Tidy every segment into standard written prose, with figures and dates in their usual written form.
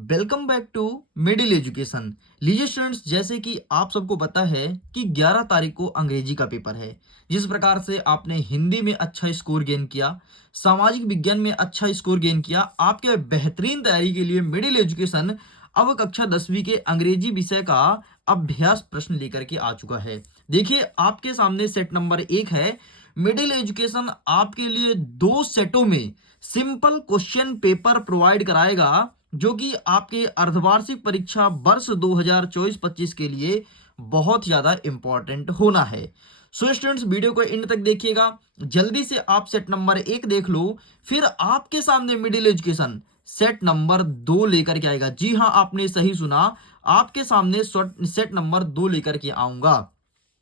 Welcome back to middle education. लीजिए students, जैसे कि आप सबको पता है कि 11 तारीख को अंग्रेजी का पेपर है। जिस प्रकार से आपने हिंदी में अच्छा स्कोर गेन किया, सामाजिक विज्ञान में अच्छा स्कोर गेन किया, आपके बेहतरीन तैयारी के लिए मिडिल एजुकेशन अब कक्षा 10वीं के अंग्रेजी विषय का अभ्यास प्रश्न लेकर के आ चुका है। देखिए, आपके सामने सेट नंबर 1 है। मिडिल एजुकेशन आपके लिए दो सेटों में सिंपल क्वेश्चन पेपर प्रोवाइड कराएगा, जो कि आपके अर्धवार्षिक परीक्षा वर्ष 2024-25 के लिए बहुत ज्यादा इंपॉर्टेंट होना है। सो स्टूडेंट्स, वीडियो को एंड तक देखिएगा। जल्दी से आप सेट नंबर 1 देख लो, फिर आपके सामने मिडिल एजुकेशन सेट नंबर 2 लेकर के आएगा। जी हाँ, आपने सही सुना, आपके सामने सेट नंबर 2 लेकर के आऊंगा।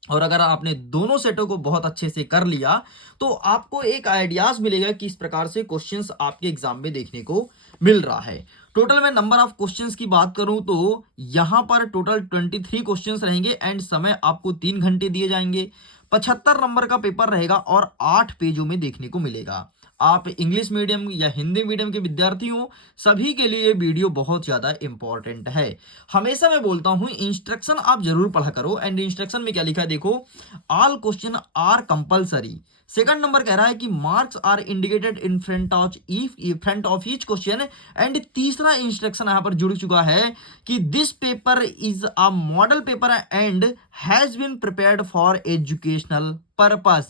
और अगर आपने दोनों सेटों को बहुत अच्छे से कर लिया तो आपको एक आइडियाज मिलेगा कि इस प्रकार से क्वेश्चंस आपके एग्जाम में देखने को मिल रहा है। टोटल में नंबर ऑफ क्वेश्चंस की बात करूं तो यहां पर टोटल 23 क्वेश्चंस रहेंगे एंड समय आपको 3 घंटे दिए जाएंगे। 75 नंबर का पेपर रहेगा और 8 पेजों में देखने को मिलेगा। आप इंग्लिश मीडियम या हिंदी मीडियम के विद्यार्थी हो, सभी के लिए ये वीडियो बहुत ज्यादा इंपॉर्टेंट है। हमेशा मैं बोलता हूं, इंस्ट्रक्शन आप जरूर पढ़ा करो। एंड इंस्ट्रक्शन में क्या लिखा है देखो, all question are compulsory. Second number कह रहा है कि marks are indicated in front of each question. And तीसरा इंस्ट्रक्शन यहां पर जुड़ चुका है कि this paper is a model paper and has been prepared for educational purpose.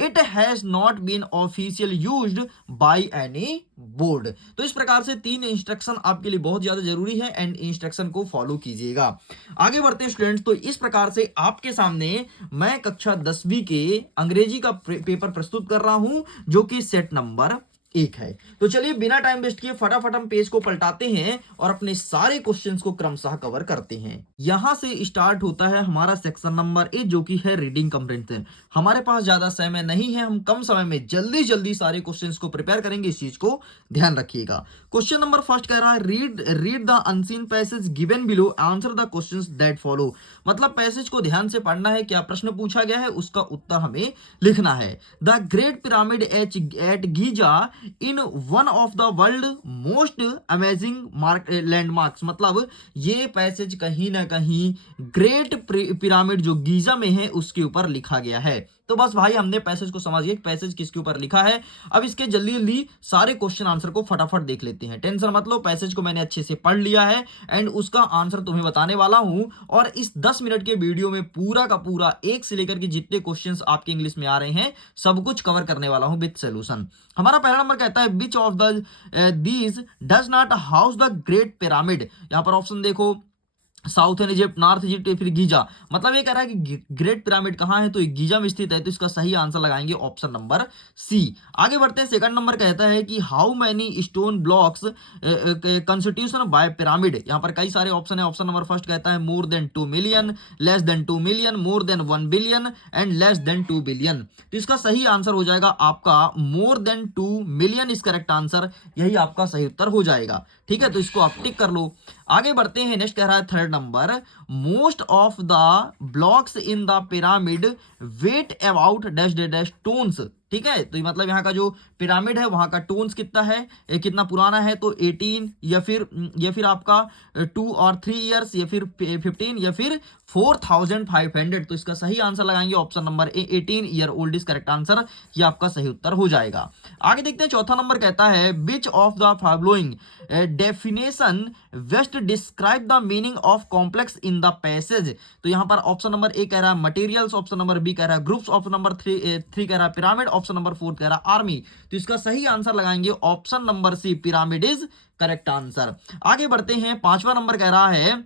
It has not been official used by any board. तो इस प्रकार से 3 इंस्ट्रक्शन आपके लिए बहुत ज्यादा जरूरी है एंड इंस्ट्रक्शन को फॉलो कीजिएगा। आगे बढ़ते हैं स्टूडेंट्स। तो इस प्रकार से आपके सामने मैं कक्षा 10वीं के अंग्रेजी का पेपर प्रस्तुत कर रहा हूं, जो कि सेट नंबर 1 है। तो चलिए बिना टाइम वेस्ट किए फटाफट हम पेज को पलटाते हैं और अपने सारे क्वेश्चंस को क्रमशः कवर करते हैं। यहां से स्टार्ट होता है हमारा सेक्शन नंबर 1, जो कि है रीडिंग कम्प्रीहेंशन। हमारे पास ज्यादा समय नहीं है, हम कम समय में जल्दी जल्दी सारे क्वेश्चंस को प्रिपेयर करेंगे, इस चीज को ध्यान रखिएगा। क्वेश्चन नंबर फर्स्ट कह रहा है read the unseen passage given below, answer the questions that follow. मतलब पैसेज को ध्यान से पढ़ना है, क्या प्रश्न पूछा गया है उसका उत्तर हमें लिखना है। The great pyramid at Giza in one of the world most amazing landmarks. मतलब ये पैसेज कहीं ना कहीं ग्रेट पिरामिड जो गीजा में है उसके ऊपर लिखा गया है। तो बस भाई, हमने पैसेज को समझ गया, पैसेज किसके ऊपर लिखा है। अब इसके जल्दी जल्दी सारे क्वेश्चन आंसर को फटाफट देख लेते हैं। टेंशन मत लो, पैसेज को मैंने अच्छे से पढ़ लिया है एंड उसका आंसर तुम्हें बताने वाला हूं। और इस 10 मिनट के वीडियो में पूरा का पूरा एक से लेकर के जितने क्वेश्चंस आपके इंग्लिश में आ रहे हैं सब कुछ कवर करने वाला हूं विद सोल्यूशन। हमारा पहला नंबर कहता है which of the these does not house the great pyramid. यहां पर ऑप्शन देखो, साउथर्न इजिप्ट, नॉर्थ इजिप्ट या फिर गीजा। मतलब ये कह रहा है कि ग्रेट पिरामिड कहां है, तो ये गीजा में स्थित है। तो इसका सही आंसर लगाएंगे ऑप्शन नंबर सी। आगे बढ़ते हैं, सेकंड नंबर कहता है कि how many stone blocks constitution by pyramid. यहां पर कई सारे ऑप्शन है। ऑप्शन नंबर फर्स्ट कहता है more than 2 million, less than 2 million, more than 1 billion and less than 2 billion. तो इसका सही आंसर हो जाएगा आपका more than 2 million is correct answer. यही आपका सही उत्तर हो जाएगा। ठीक है, तो इसको आप टिक कर लो। आगे बढ़ते हैं, नेक्स्ट कह रहा है third number, most of the blocks in the pyramid weight about dash dash tons. ठीक है, तो मतलब यहाँ का जो पिरामिड है वहां का टोन्स कितना है, कितना पुराना है, तो 18 या फिर आपका 2 और 3 ईयर्स या फिर 15 या फिर 4500। तो इसका सही आंसर लगाएंगे option number A, 18 year old is correct answer. ये आपका सही उत्तर हो जाएगा। आगे देखते हैं, चौथा नंबर कहता है which of the following definition best describe the meaning of complex in the passage. तो यहां पर ऑप्शन नंबर ए कह रहा है मटेरियल्स, ऑप्शन नंबर बी कह रहा है ग्रुप्स, ऑप्शन नंबर थ्री कह रहा है पिरामिड, ऑप्शन नंबर 4 कह रहा है आर्मी। तो इसका सही आंसर लगाएंगे option number C, pyramid is correct answer. आगे बढ़ते हैं, पांचवा नंबर कह रहा है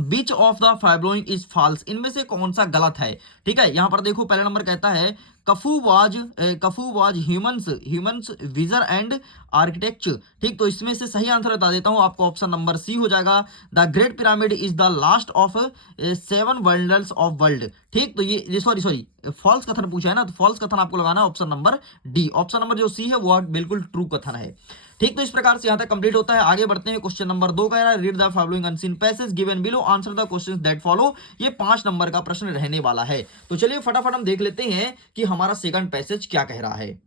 which of the following is false. इनमें से कौन सा गलत है। ठीक है, यहां पर देखो, पहला नंबर कहता है कफू वाज ह्यूमंस विजर एंड आर्किटेक्चर। ठीक, तो इसमें से सही आंसर बता देता हूं आपको, ऑप्शन नंबर सी हो जाएगा। The great pyramid is the last of 7 wonders of world. ठीक, तो ये सॉरी फॉल्स कथन पूछा है ना, तो फॉल्स कथन आपको लगाना है option number D. Option number जो सी है वो बिल्कुल ट्रू कथन है। ठीक, तो इस प्रकार से यहां तक कंप्लीट होता है। आगे बढ़ते हैं, क्वेश्चन नंबर 2 कह रहा है read the following unseen passage given below, answer the questions that follow. ये 5 नंबर का प्रश्न रहने वाला है। तो चलिए फटाफट हम देख लेते हैं कि हमारा सेकंड पैसेज क्या कह रहा है।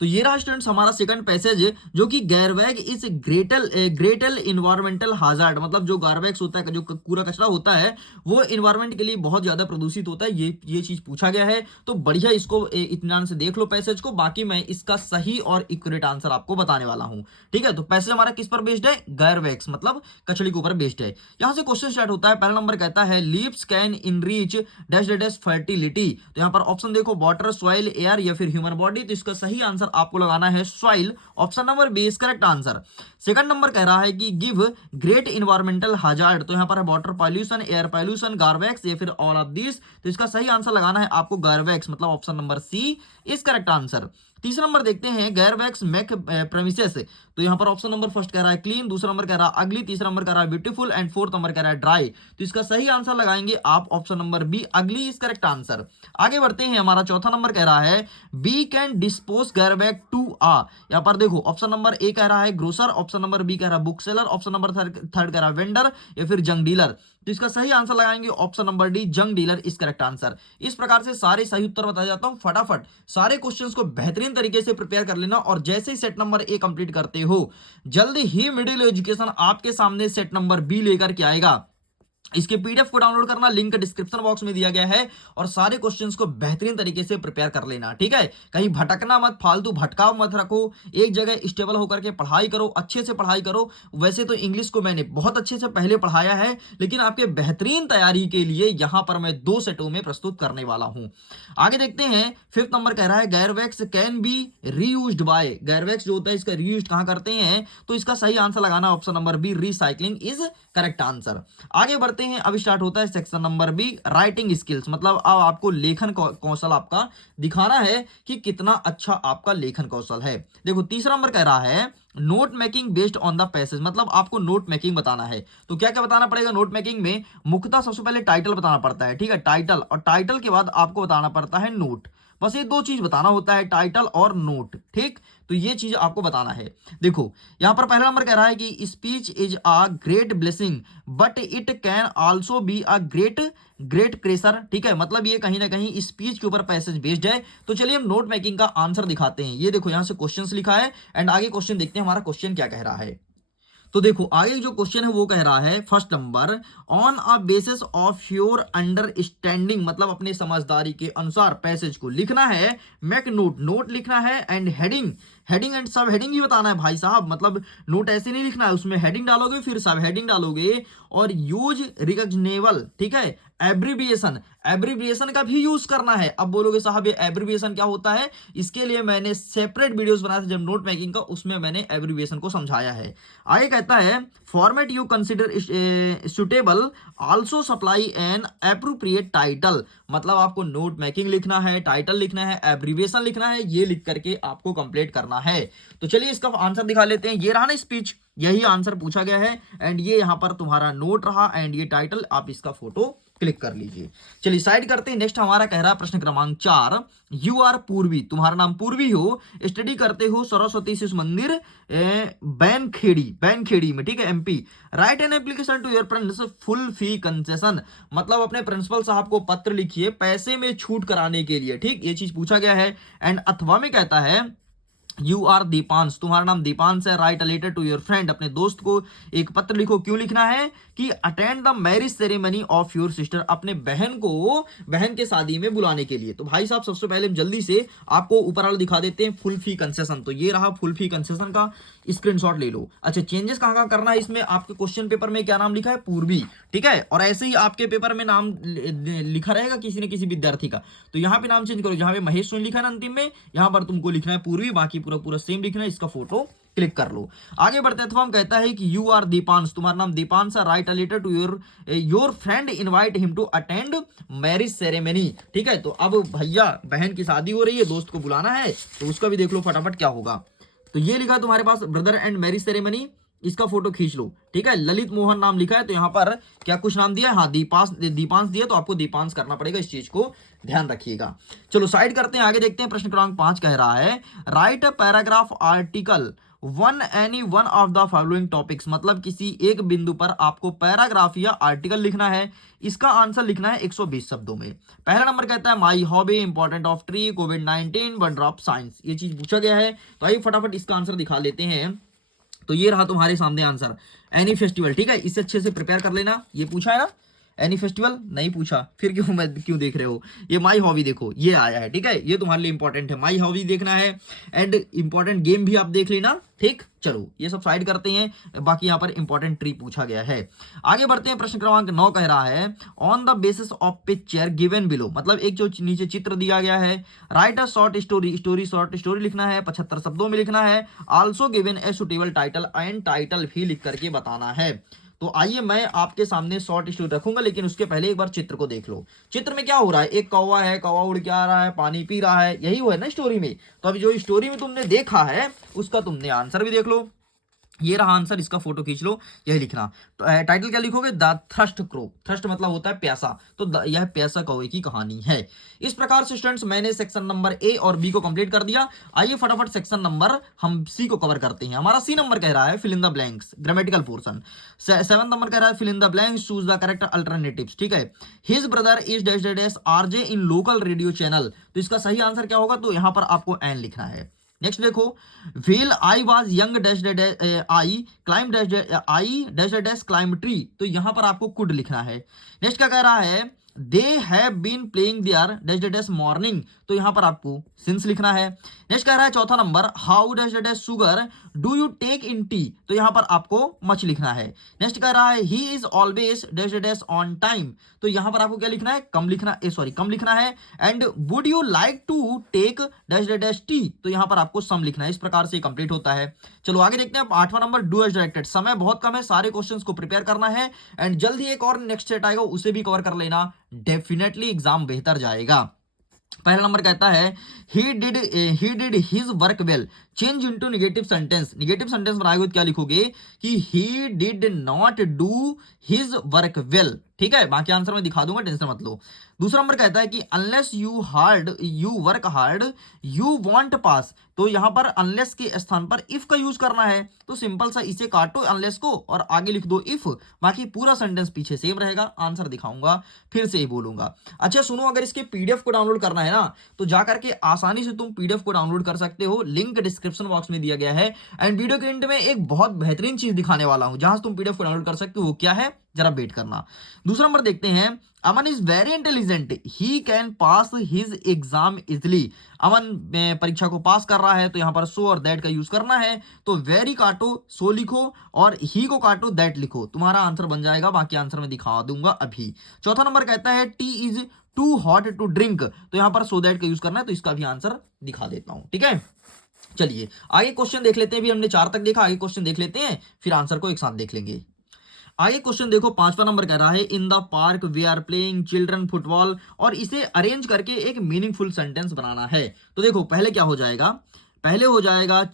तो ये रहा स्टूडेंट्स हमारा सेकंड पैसेज, जो कि garbage is Gretel environmental hazard, मतलब जो गार्बेज होता है, जो कूड़ा कचरा होता है, वो इन्वायरमेंट के लिए बहुत ज्यादा प्रदूषित होता है। ये चीज पूछा गया है, तो बढ़िया इसको इत्मीनान से देख लो पैसेज को। बाकी मैं इसका सही और एक्यूरेट आंसर आपको बताने वाला हूं। ठीक है, तो पैसेज हमारा किस पर बेस्ड है? गार्बेज मतलब कचड़ी के ऊपर बेस्ड है। यहां से क्वेश्चन स्टार्ट होता है। पहला नंबर कहता है leaves can enrich dash dash fertility. तो यहां पर ऑप्शन देखो, वाटर, सॉइल, एयर या फिर ह्यूमन बॉडी। तो इसका सही आंसर आपको लगाना है soil. Option number B is correct answer. Second number कह रहा है कि गिव ग्रेट इन्वायरमेंटल हाजार्ड। तो यहां पर है वाटर पॉल्यूशन, एयर पॉल्यूशन, गार्बेक्स या फिर ऑल ऑफ दिस। तो इसका सही आंसर लगाना है आपको गार्बेक्स, मतलब option number C is correct answer. तीसरा नंबर देखते हैं, गार्बेक्स मेक प्रेमिसेस। तो यहां पर ऑप्शन नंबर फर्स्ट कह रहा है क्लीन, दूसरा नंबर कह रहा है अगली, तीसरा नंबर कह रहा है ब्यूटीफुल एंड फोर्थ नंबर कह रहा है ड्राई। तो इसका सही आंसर लगाएंगे आप ऑप्शन नंबर बी, अगली इज करेक्ट आंसर। आगे बढ़ते हैं, हमारा चौथा नंबर कह रहा है B can dispose garbage to a. यहां पर देखो ऑप्शन नंबर ए कह रहा है ग्रोसर, ऑप्शन नंबर बी कह रहा है book seller, option number third कह रहा है वेंडर या फिर जंग डीलर। तो इसका सही आंसर लगाएंगे ऑप्शन नंबर डी, जंग डीलर इज करेक्ट आंसर। इस प्रकार से सारे सही उत्तर बता जाता हूं। फटाफट सारे क्वेश्चंस को बेहतरीन तरीके से प्रिपेयर कर लेना, और जैसे ही सेट नंबर ए कंप्लीट करते हो, जल्दी ही मिडिल एजुकेशन आपके सामने सेट नंबर बी लेकर के आएगा। इसके पीडीएफ को डाउनलोड करना, लिंक डिस्क्रिप्शन बॉक्स में दिया गया है, और सारे क्वेश्चंस को बेहतरीन तरीके से प्रिपेयर कर लेना। ठीक है, कहीं भटकना मत, फालतू भटकाव मत रखो, एक जगह स्टेबल होकर के पढ़ाई करो, अच्छे से पढ़ाई करो। वैसे तो इंग्लिश को मैंने बहुत अच्छे से पहले पढ़ाया है, लेकिन आपके बेहतरीन तैयारी के लिए यहां पर मैं 2 सेटों में प्रस्तुत करने वाला हूं। आगे देखते हैं, फिफ्थ नंबर कह रहा है गार्बेक्स कैन बी रीयूज्ड बाय। गार्बेक्स जो होता है इसका रीयूज कहां करते हैं? तो इसका सही आंसर लगाना option number B, recycling is correct answer. आगे बढ़ते हैं, अब स्टार्ट होता है section number B, writing skills, मतलब अब आपको लेखन कौशल आपका दिखाना है कि कितना अच्छा आपका लेखन कौशल है। देखो तीसरा नंबर कह रहा है note making based on the passage, मतलब आपको नोट मेकिंग बताना है। तो क्या क्या बताना पड़ेगा नोट मेकिंग में? मुख्यतः सबसे पहले टाइटल बताना पड़ता है। ठीक है, टाइटल, और टाइटल के बाद आपको बताना पड़ता है नोट। बस ये 2 चीज बताना होता है, टाइटल और नोट। ठीक, तो ये चीज आपको बताना है। देखो यहां पर पहला नंबर कह रहा है कि speech is a great blessing but it can also be a great pressure. ठीक है, मतलब ये कहीं ना कहीं स्पीच के ऊपर पैसेज बेस्ड है। तो चलिए हम नोट मेकिंग का आंसर दिखाते हैं। ये देखो यहां से क्वेश्चंस लिखा है, एंड आगे क्वेश्चन देखते हैं हमारा क्वेश्चन क्या कह रहा है। तो देखो आगे जो क्वेश्चन है वो कह रहा है first number, on a basis of your understanding, मतलब अपने समझदारी के अनुसार पैसेज को लिखना है। मेक नोट, नोट लिखना है, एंड हेडिंग एंड सब हेडिंग भी बताना है भाई साहब। मतलब नोट ऐसे नहीं लिखना है, उसमें हेडिंग डालोगे फिर सब हेडिंग डालोगे, और यूज रिकग्नेबल, ठीक है, एब्रीविएशन का भी यूज करना है। अब बोलोगे साहब ये एब्रीविएशन क्या होता है? इसके लिए मैंने सेपरेट वीडियोस बनाया था जब नोट मेकिंग का, उसमें मैंने एब्रीविएशन को समझाया है। आगे कहता है format you consider suitable also supply N appropriate title, मतलब आपको नोट मेकिंग लिखना है, टाइटल लिखना है, एब्रीविएशन लिखना है, ये लिख करके आपको कंप्लीट करना है। तो चलिए इसका आंसर दिखा लेते हैं। ये रहा ना स्पीच, यही आंसर पूछा गया है, एंड ये यहां पर तुम्हारा नोट रहा, एंड ये टाइटल, आप इसका फोटो क्लिक कर लीजिए। चलिए साइड करते हैं। नेक्स्ट हमारा कह रहा है प्रश्न क्रमांक 4, यू आर पूर्वी, तुम्हारा नाम पूर्वी हो, स्टडी करते हो सरस्वती शिशु मंदिर बैनखेड़ी में, ठीक है, MP. Write an application to your principal full fee concession, मतलब अपने प्रिंसिपल साहब को पत्र लिखिए पैसे में छूट कराने के लिए। ठीक, ये चीज पूछा गया है। एंड अथवा में कहता है यू आर दीपांश, तुम्हारा नाम दीपांश है, write a letter to your friend, अपने दोस्त को एक पत्र लिखो। क्यों लिखना है? कि attend the marriage ceremony of your sister, अपने बहन को बहन के शादी में बुलाने के लिए। तो भाई साहब सबसे पहले जल्दी से आपको ऊपर वाला दिखा देते हैं, फुल फी कंसेशन। तो ये रहा फुल फी कंसेशन का स्क्रीनशॉट ले लो। अच्छा, चेंजेस कहां कहां करना है इसमें? आपके क्वेश्चन पेपर में क्या नाम लिखा है? पूर्वी, ठीक है, और ऐसे ही आपके पेपर में नाम लिखा रहेगा किसी न किसी विद्यार्थी का, तो यहां पे नाम चेंज करो। जहां पे महेश सोनी लिखा है ना अंतिम में, यहां पर तुमको लिखना है पूर्वी, बाकी पूरा सेम लिखना है। इसका फोटो क्लिक कर लो। आगे बढ़ते हैं। हम कहता है कि यू आर दीपांश, तुम्हारा नाम दीपांश है, write a letter to your friend, invite him to attend marriage ceremony. ठीक है, तो अब भैया बहन की शादी हो रही है, दोस्त को बुलाना है, तो उसका भी देख लो फटाफट क्या होगा। तो ये लिखा तुम्हारे पास ब्रदर एंड मैरिज सेरेमनी, इसका फोटो खींच लो। ठीक है, ललित मोहन नाम लिखा है, तो यहाँ पर क्या कुछ नाम दिया है? हाँ, दीपांश दिया, तो आपको दीपांश करना पड़ेगा, इस चीज को ध्यान रखिएगा। चलो साइड करते हैं, आगे देखते हैं। प्रश्न क्रमांक 5 कह रहा है write a paragraph article one any one of the following topics, मतलब किसी एक बिंदु पर आपको पैराग्राफ या आर्टिकल लिखना है। इसका आंसर लिखना है 120 शब्दों में। पहला नंबर कहता है my hobby, important of tree, covid, wonder of science. ये चीज पूछा गया है, तो आइए फटाफट इसका आंसर दिखा लेते हैं। तो ये रहा तुम्हारे सामने आंसर, एनी फेस्टिवल। ठीक है, इससे अच्छे से प्रिपेयर कर लेना। ये पूछा है ना, एनी फेस्टिवल नहीं पूछा, फिर क्यों देख रहे हो। ये माई हॉबी देखो, ये आया है। ठीक है, ये तुम्हारे लिए इंपॉर्टेंट है, माई हॉबी देखना है। एंड इंपॉर्टेंट गेम भी आप देख लेना। ठीक, चलो ये सब साइड करते हैं, बाकी यहाँ पर इंपॉर्टेंट ट्री पूछा गया है। आगे बढ़ते हैं, प्रश्न क्रमांक 9 कह रहा है on the basis of picture given below, मतलब एक जो नीचे चित्र दिया गया है, write a short story, short story लिखना है, 75 शब्दों में लिखना है। Also given a suitable title, and title भी लिख करके बताना है। तो आइए मैं आपके सामने शॉर्ट स्टोरी रखूंगा, लेकिन उसके पहले एक बार चित्र को देख लो। चित्र में क्या हो रहा है, एक कौवा है, कौवा उड़ के आ रहा है, पानी पी रहा है, यही वो है ना स्टोरी में। तो अभी जो स्टोरी में तुमने देखा है उसका तुमने आंसर भी देख लो। ये रहा आंसर, इसका फोटो खींच लो, यही लिखना। तो टाइटल क्या लिखोगे, द थ्रस्ट क्रो। थ्रस्ट मतलब होता है प्यासा, तो यह प्यासा कौवे की कहानी है। इस प्रकार से स्टूडेंट्स मैंने सेक्शन नंबर ए और बी को कंप्लीट कर दिया। आइए फटाफट सेक्शन नंबर हम सी को कवर करते हैं। हमारा सी नंबर कह रहा है fill in the blanks, grammatical portion. 7 number कह रहा है fill in the blanks, choose the correct alternatives. ठीक है, his brother is dash dash dash RJ in local radio channel. तो इसका सही आंसर क्या होगा, तो यहां पर आपको एन लिखना है। नेक्स्ट देखो, wheel I was young dash dash I climb dash I dash dash climb tree. तो यहां पर आपको कुड लिखना है। नेक्स्ट क्या कह रहा है, they have been playing there dash dash morning. तो यहां पर आपको सिंस लिखना है। नेक्स्ट कह रहा है चौथा number, how dash dash sugar do you take in tea. तो यहां पर आपको मच लिखना है। नेक्स्ट कह रहा है he is always dash dash on time. तो यहां पर आपको क्या लिखना है, कम लिखना है। And would you like to take dash dash tea. तो यहां पर आपको सम लिखना है। इस प्रकार से कंप्लीट होता है। चलो आगे देखते हैं। 8वां नंबर, डू एज डायरेक्टेड। समय बहुत कम है, सारे क्वेश्चंस को प्रिपेयर करना है, एंड जल्दी एक और नेक्स्ट सेट आएगा, उसे भी कवर कर लेना, डेफिनेटली एग्जाम बेहतर जाएगा। पहला नंबर कहता है he did his work well, change into negative sentence. Negative sentence बनाएंगे तो क्या लिखोगे कि he did not do his work well. ठीक है, बाकी आंसर मैं दिखा दूंगा, टेंशन मत लो। दूसरा नंबर कहता है कि unless you work hard you won't pass. तो यहां पर अनलेस के स्थान पर इफ का यूज करना है, तो सिंपल सा इसे काटो अनलेस को और आगे लिख दो इफ, बाकी पूरा सेंटेंस पीछे सेम रहेगा। आंसर दिखाऊंगा, फिर से ही बोलूंगा। अच्छा सुनो, अगर इसके पीडीएफ को डाउनलोड करना है ना, तो जाकर के आसानी से तुम पीडीएफ को डाउनलोड कर सकते हो, लिंक डिस्क्रिप्शन बॉक्स में दिया गया है। एंड वीडियो के एंड में एक बहुत बेहतरीन चीज दिखाने वाला हूं, जहां से तुम पीडीएफ को डाउनलोड कर सकते हो। वो क्या है, जरा वेट करना। दूसरा नंबर देखते हैं, Aman is very intelligent, he can pass his exam easily. Aman परीक्षा को पास कर रहा है, तो यहां पर सो और दैट का यूज करना है। तो वेरी काटो, सो लिखो, और ही को काटो, दैट लिखो, तुम्हारा आंसर बन जाएगा। बाकी आंसर मैं दिखा दूंगा अभी। चौथा नंबर कहता है tea is too hot to drink. तो यहां पर सो दैट का यूज करना है, तो इसका भी आंसर दिखा देता हूं। ठीक है, चलिए आगे क्वेश्चन देख लेते हैं। भी हमने 4 तक देखा, आगे क्वेश्चन देख लेते हैं, फिर आंसर को एक साथ देख लेंगे। आगे क्वेश्चन देखो, 5वां नंबर कह रहा है in the park we are playing children football, और इसे अरेंज करके एक मीनिंगफुल सेंटेंस बनाना है। तो देखो पहले क्या हो जाएगा, पहले हो जाएगा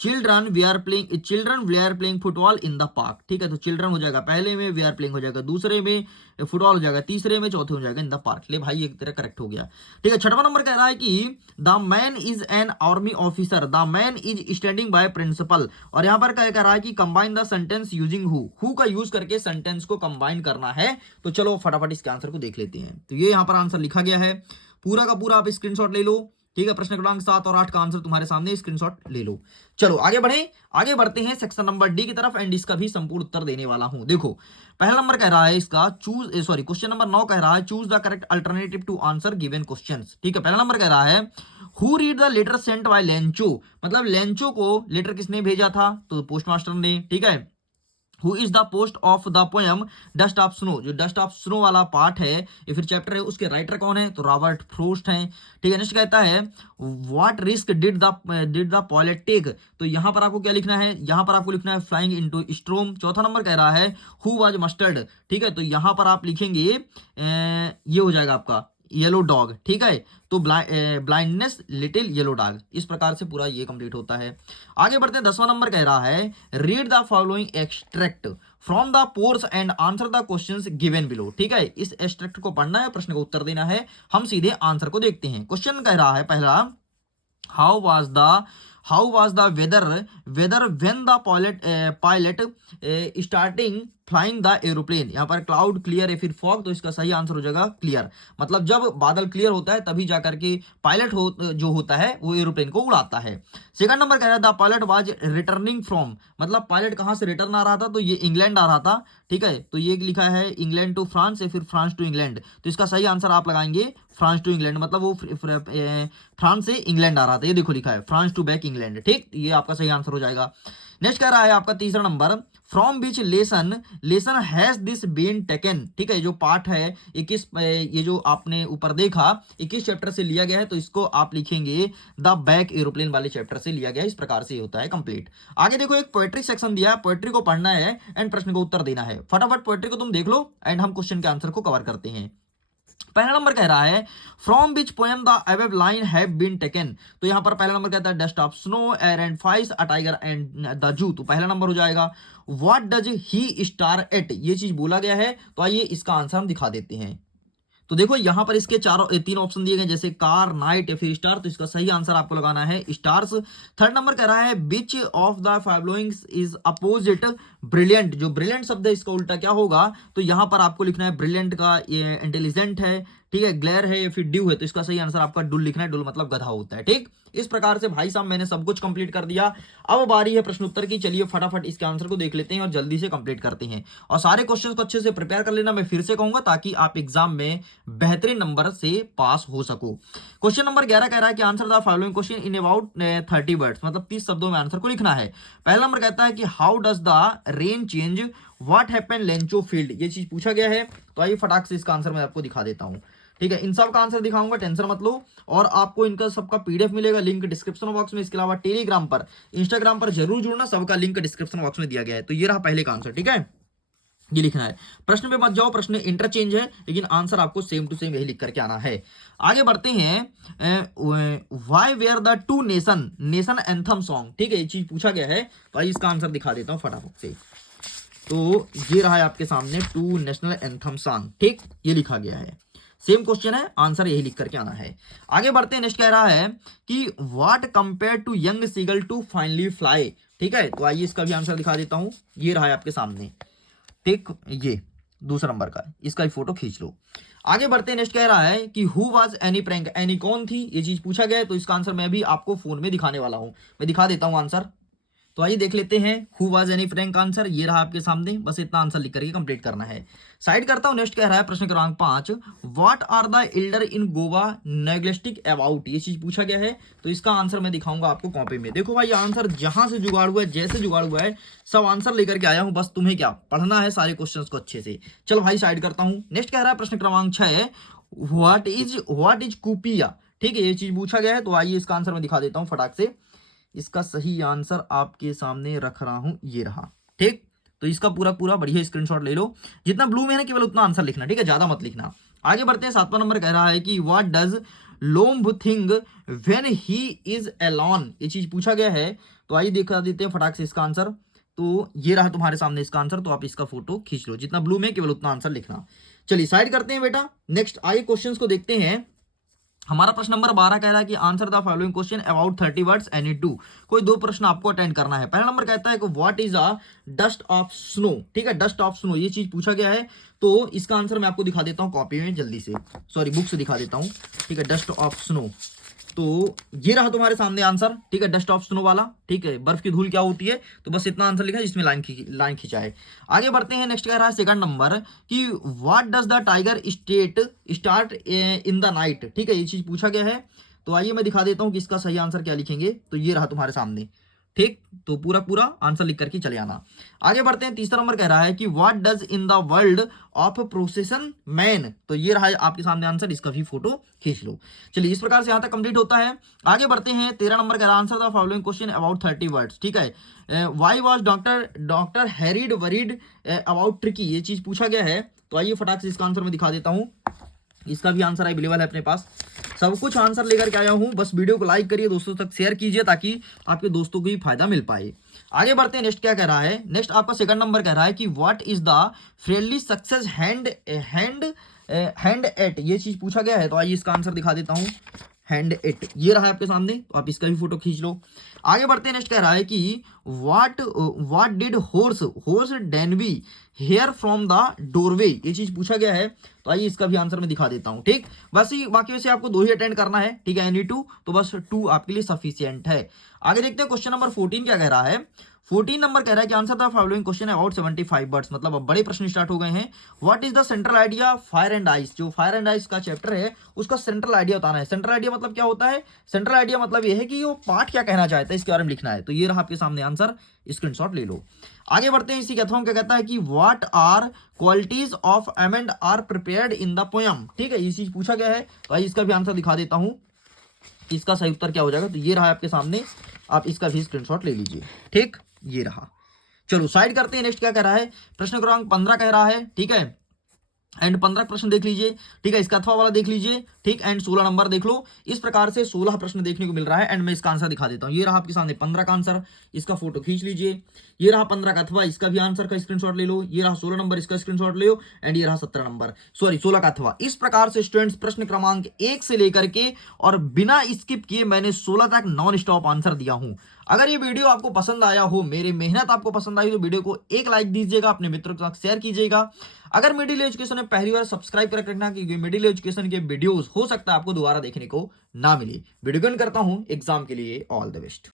children we are playing football in the park. ठीक है, तो चिल्ड्रन हो जाएगा पहले में, वी आर प्लेइंग हो जाएगा दूसरे में, फुटबॉल हो जाएगा तीसरे में, चौथे हो जाएगा इन द पार्क। ले भाई एक तरह करेक्ट हो गया। ठीक है, 6वां नंबर कह रहा है कि the man is an army officer, the man is standing by principal. और यहां पर क्या कह रहा है कि combine the sentence using who का यूज करके सेंटेंस को कंबाइन करना है। तो चलो फटाफट इसके आंसर को देख लेते हैं। तो ये यहां पर आंसर लिखा गया है, पूरा का पूरा आप स्क्रीनशॉट ले लो। ठीक है, प्रश्न क्रमांक 7 और 8 का आंसर तुम्हारे सामने, स्क्रीनशॉट ले लो। चलो आगे बढ़ते हैं सेक्शन नंबर डी की तरफ, एंड इसका भी संपूर्ण उत्तर देने वाला हूं। देखो पहला नंबर कह रहा है इसका क्वेश्चन नंबर 9 कह रहा है choose the correct alternative to answer given questions. ठीक है, पहला नंबर कह रहा है who read the letter sent by Lencho, मतलब लेंचो को लेटर किसने भेजा था, तो पोस्टमास्टर ने। ठीक है, who is the post of the poem dust of snow, जो डस्ट ऑफ स्नो वाला पार्ट है या फिर चैप्टर है, उसके राइटर कौन है, तो रॉबर्ट फ्रोस्ट हैं। ठीक है, नेक्स्ट कहता है what risk did the pilot take. तो यहां पर आपको क्या लिखना है, यहां पर आपको लिखना है फ्लाइंग इनटू स्ट्रोम। चौथा नंबर कह रहा है हु वाज मस्टर्ड। ठीक है, तो यहां पर आप लिखेंगे ये हो जाएगा आपका येलो डॉग। ठीक है, तो ब्लाइंडनेस लिटिल येलो डॉग। इस प्रकार से पूरा ये कंप्लीट होता है। आगे बढ़ते हैं, 10वां नंबर कह रहा है read the following extract from the pores and answer the questions given below. ठीक है, इस एक्सट्रैक्ट को पढ़ना है, प्रश्न का उत्तर देना है। हम सीधे आंसर को देखते हैं। क्वेश्चन कह रहा है पहला, how was the weather weather when the pilot starting flying the aeroplane. यहाँ पर क्लाउड क्लियर है फिर फॉग, तो इसका सही आंसर हो जाएगा क्लियर। मतलब जब बादल क्लियर होता है तभी जाकर के पायलट जो होता है वो एरोप्लेन को उड़ाता है। सेकंड नंबर कह रहा है the pilot was returning from, मतलब पायलट कहाँ से रिटर्न आ रहा था, तो ये इंग्लैंड आ रहा था। ठीक है, तो ये लिखा है इंग्लैंड टू फ्रांस या फिर फ्रांस टू इंग्लैंड, तो इसका सही आंसर आप लगाएंगे फ्रांस टू इंग्लैंड, मतलब वो फ्रांस से इंग्लैंड आ रहा था, ये देखो लिखा है फ्रांस टू बैक इंग्लैंड। ठीक, ये आपका सही आंसर हो जाएगा। नेक्स्ट कह रहा है आपका तीसरा number, from which lesson lesson has this been taken. ठीक है, जो पार्ट है 21, ये जो आपने ऊपर देखा 21 चैप्टर से लिया गया है, तो इसको आप लिखेंगे द बैक एरोप्लेन वाले चैप्टर से लिया गया है। इस प्रकार से होता है कंप्लीट। आगे देखो एक पोएट्री सेक्शन दिया है, पोएट्री को पढ़ना है एंड प्रश्न को उत्तर देना है। फटाफट पोएट्री को तुम देख लो एंड हम क्वेश्चन के आंसर को कवर करते हैं। पहला नंबर कह रहा है from which poem the above line have been taken, तो यहां पर पहला नंबर कहता है dust of snow air and ice a tiger and the zoo, तो पहला नंबर हो जाएगा। What does he stare at, ये चीज बोला गया है, तो आइए इसका आंसर हम दिखा देते हैं। तो देखो यहां पर इसके तीन ऑप्शन दिए गए, जैसे कार, नाइट या फिर स्टार, तो इसका सही आंसर आपको लगाना है स्टार्स। थर्ड नंबर कह रहा है which of the followings is opposite brilliant, जो ब्रिलियंट शब्द है इसका उल्टा क्या होगा, तो यहां पर आपको लिखना है ब्रिलियंट का ये इंटेलिजेंट है, ठीक है, ग्लेयर है या फिर ड्यू है, तो इसका सही आंसर आपका डुल लिखना है। डुल मतलब गधा होता है। ठीक, इस प्रकार से भाई साहब मैंने सब कुछ कंप्लीट कर दिया। अब बारी है प्रश्न उत्तर की, चलिए फटाफट इसके आंसर को देख लेते हैं और जल्दी से कंप्लीट करते हैं। और सारे क्वेश्चंस को अच्छे से प्रिपेयर कर लेना, मैं फिर से कहूंगा, ताकि आप एग्जाम में बेहतरीन नंबर से पास हो सको। क्वेश्चन नंबर 11 कह रहा है कि answer the following question in about 30 words, मतलब 30 शब्दों में आंसर को लिखना है। पहला नंबर कहता है कि how does the rain change what happen Lencho field, ये चीज पूछा गया है, तो आइए फटाक से इसका आंसर मैं आपको दिखा देता हूं। ठीक है, इन सब का आंसर दिखाऊंगा, टेंशन मत लो। और आपको इनका सबका पीडीएफ मिलेगा, लिंक डिस्क्रिप्शन बॉक्स में। इसके अलावा टेलीग्राम पर, इंस्टाग्राम पर जरूर जुड़ना, सबका लिंक डिस्क्रिप्शन बॉक्स में दिया गया है। तो ये रहा पहले का आंसर। ठीक है, ये लिखना है, प्रश्न पे मत जाओ, प्रश्न इंटरचेंज है, लेकिन आंसर आपको सेम टू सेम यही लिख करके आना है। आगे बढ़ते हैं, why were the two nation nation anthem song, ठीक है, ये चीज पूछा गया है, तो आइए इसका आंसर दिखा देता हूं फटाफट से। तो ये रहा है आपके सामने टू नेशनल एंथम सॉन्ग। ठीक, ये लिखा गया है, सेम क्वेश्चन है, आंसर यही लिख करके आना है। आगे बढ़ते हैं, नेक्स्ट कह रहा है कि what compare to young seagull to finally fly. ठीक है, तो आइए इसका भी आंसर दिखा देता हूं, ये रहा है आपके सामने। ठीक, ये दूसरा नंबर का, इसका भी फोटो खींच लो। आगे बढ़ते हैं, नेक्स्ट कह रहा है कि who was any prank, any कौन थी, ये चीज पूछा गया है, तो इसका आंसर मैं भी आपको फोन में दिखाने वाला हूं, मैं दिखा देता हूं आंसर। तो आइए देख लेते हैं who was Anne Frank, answer ये रहा आपके सामने, बस इतना आंसर लिख करके कंप्लीट करना है। साइड करता हूं, नेक्स्ट कह रहा है प्रश्न क्रमांक 5, what are the elder in Goa neglected about, ये चीज पूछा गया है, तो इसका आंसर मैं दिखाऊंगा आपको कॉपी में। देखो भाई, आंसर जहां से जुगाड़ हुआ है, जैसे जुगाड़ हुआ है, सब आंसर लेकर के आया हूं, बस तुम्हें क्या पढ़ना है सारे क्वेश्चन को अच्छे से। चलो भाई साइड करता हूं, नेक्स्ट कह रहा है प्रश्न क्रमांक 6, व्हाट इज कुपिया, ठीक है, ये चीज पूछा गया है, तो आइए इसका आंसर मैं दिखा देता हूं फटाक से। इसका सही आंसर आपके सामने रख रहा हूं, ये रहा। ठीक, तो इसका पूरा पूरा बढ़िया स्क्रीनशॉट ले लो, जितना ब्लू में है ना केवल उतना आंसर लिखना, ठीक है, ज्यादा मत लिखना। आगे बढ़ते हैं, 7वां नंबर कह रहा है कि what does Lomb think when he is alone, ये चीज पूछा गया है, तो आइए दिखा देते हैं फटाक से इसका आंसर। तो ये रहा तुम्हारे सामने इसका आंसर, तो आप इसका फोटो खींच लो, जितना ब्लू में केवल उतना आंसर लिखना। चलिए साइड करते हैं बेटा, नेक्स्ट आइए क्वेश्चन को देखते हैं। हमारा प्रश्न नंबर 12 कह रहा है कि answer the following question about 30 words any two, कोई दो प्रश्न आपको अटेंड करना है। पहला नंबर कहता है कि what is a dust of snow, ठीक है, डस्ट ऑफ स्नो, ये चीज पूछा गया है, तो इसका आंसर मैं आपको दिखा देता हूं कॉपी में, जल्दी से, सॉरी बुक से दिखा देता हूं। ठीक है, डस्ट ऑफ स्नो, तो ये रहा तुम्हारे सामने आंसर। ठीक है, डस्ट ऑफ स्नो वाला, ठीक है, बर्फ की धूल क्या होती है, तो बस इतना आंसर लिखा है जिसमें लाइन खींचा है। आगे बढ़ते हैं, नेक्स्ट कह रहा है सेकंड नंबर कि what does the tiger start in the night, ठीक है, ये चीज पूछा गया है, तो आइए मैं दिखा देता हूं कि इसका सही आंसर क्या लिखेंगे। तो ये रहा तुम्हारे सामने, ठीक, तो पूरा पूरा आंसर लिख करके चले आना। आगे बढ़ते हैं, तीसरा नंबर कह रहा है कि what does in the world of procession man, तो ये रहा आपके सामने आंसर, इसका भी फोटो खींच लो। चलिए इस प्रकार से यहां तक कंप्लीट होता है। आगे बढ़ते हैं, 13 नंबर का answer the following question about 30 words, ठीक है, why was doctor Herriot worried about Tricky, ये चीज पूछा गया है, तो आइए फटाक से इसका आंसर मैं दिखा देता हूं। इसका भी आंसर अवेलेबल है अपने पास, सब कुछ आंसर लेकर के आया हूं, बस वीडियो को लाइक करिए, दोस्तों तक शेयर कीजिए, ताकि आपके दोस्तों को भी फायदा मिल पाए। आगे बढ़ते हैं, नेक्स्ट क्या कह रहा है, नेक्स्ट आपका सेकंड नंबर कह रहा है कि what is the friendly success hand eight, ये चीज पूछा गया है, तो आइए इसका आंसर दिखा देता हूं। हैंड इट, ये रहा है आपके सामने, तो आप इसका भी फोटो खींच लो। आगे बढ़ते हैं, नेक्स्ट कह रहा है कि what did Horace Danby hear from the doorway, ये चीज पूछा गया है। तो आइए इसका भी आंसर मैं दिखा देता हूं। ठीक, बस ही बाकी वैसे आपको 2 ही अटेंड करना है, ठीक है, एनी 2, तो बस 2 आपके लिए सफिशियंट है। आगे देखते हैं क्वेश्चन नंबर 14 क्या कह रहा है। 14 नंबर कह रहा है कि answer the following question about 75 birds, मतलब अब बड़े प्रश्न स्टार्ट हो गए हैं। What is the central idea fire and ice, जो फायर एंड आइस का चैप्टर है उसका सेंट्रल आइडिया बताना है। सेंट्रल आइडिया मतलब क्या होता है? सेंट्रल आइडिया मतलब ये है कि वो पार्ट क्या कहना चाहता है, इसके बारे में लिखना है। तो ये रहा आपके सामने आंसर, स्क्रीनशॉट ले लो। आगे बढ़ते हैं, इसी के अथवा क्या कहता है कि what are qualities of Amanda are prepared in the poem, ठीक है, ये चीज पूछा गया है। तो आइए इसका भी आंसर दिखा देता हूं, इसका सही उत्तर क्या हो जाएगा। तो ये रहा आपके सामने, आप इसका भी स्क्रीनशॉट ले लीजिए। ठीक, ये रहा। चलो साइड करते हैं, नेक्स्ट क्या कह रहा है। प्रश्न क्रमांक 15 कह रहा है, ठीक है, एंड 15 प्रश्न देख लीजिए, ठीक है, इसका अथवा वाला देख लीजिए, ठीक, एंड 16 नंबर देख लो। इस प्रकार से 16 प्रश्न देखने को मिल रहा है, एंड मैं इसका आंसर दिखा देता हूं। ये रहा आपके सामने 15 का आंसर, इसका फोटो खींच लीजिए। ये रहा 15 का अथवा, इसका भी आंसर का स्क्रीनशॉट ले लो। ये रहा 16 नंबर, इसका स्क्रीनशॉट ले लो, एंड ये रहा 17 नंबर, सॉरी 16 का अथवा। इस प्रकार से स्टूडेंट्स प्रश्न क्रमांक 1 से लेकर के और बिना स्किप किए मैंने 16 तक नॉन स्टॉप आंसर दिया हूं। अगर ये वीडियो आपको पसंद आया हो, मेरी मेहनत आपको पसंद आई, तो वीडियो को एक लाइक दीजिएगा, अपने मित्रों के साथ शेयर कीजिएगा। अगर मिडिल एजुकेशन में पहली बार सब्सक्राइब कर रखना, क्योंकि मिडिल एजुकेशन के वीडियोस हो सकता है आपको दोबारा देखने को ना मिले। वीडियो करता हूं एग्जाम के लिए, ऑल द बेस्ट।